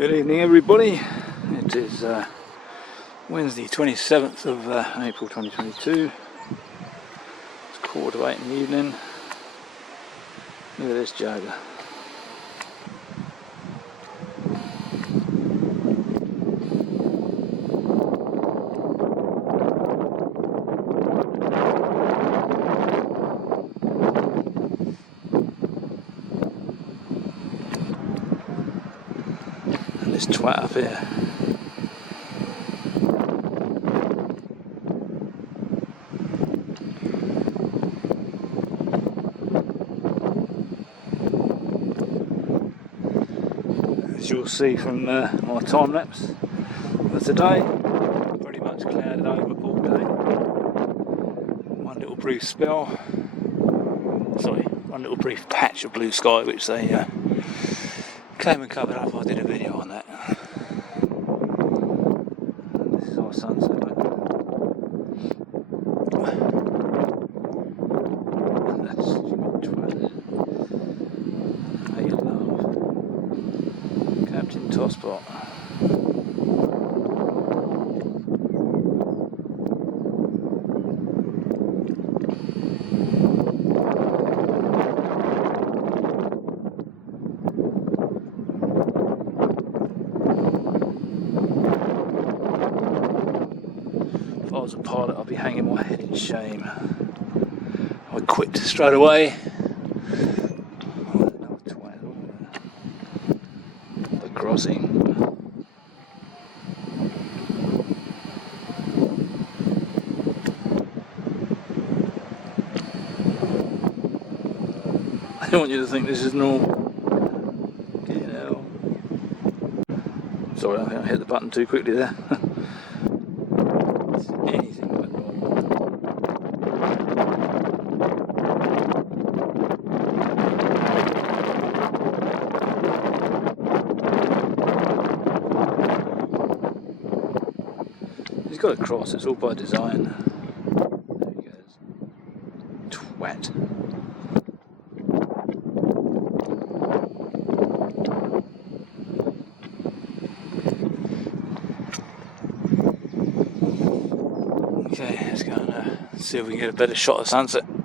Good evening everybody, it is Wednesday 27th of April 2022, it's 7:45 in the evening. Look at this jagger. And this twat up here. As you'll see from my time lapse for today, pretty much clouded over all day. One little brief spell, one little brief patch of blue sky which they came and covered up. I did a video on that. This is our sunset. That's hey love, Captain Tosspot. If I was a pilot, I'd be hanging my head in shame. I'd quit straight away. The crossing. I don't want you to think this is normal. You know. Sorry, I think I hit the button too quickly there. It's anything but normal. He's got to cross, it's all by design. There he goes. Twat. Okay, let's go and see if we can get a better shot of sunset.